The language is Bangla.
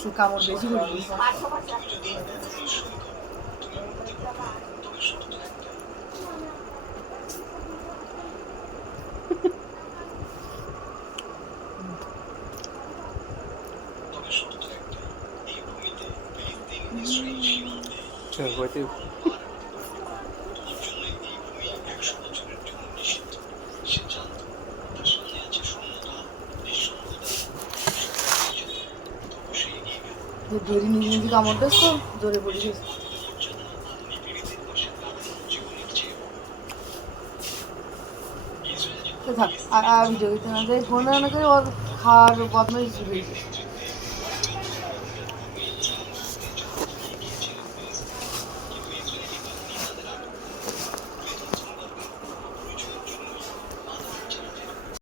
সে কামড় বেশি করবি। ধরি নিজে নিজে কামড় দিস তো জোরে পড়ি গেছে। থাক আর ভিডিও দিতে না যাই ফোনে অনেকে ওর খাওয়ার বদমাইশ হয়েছে।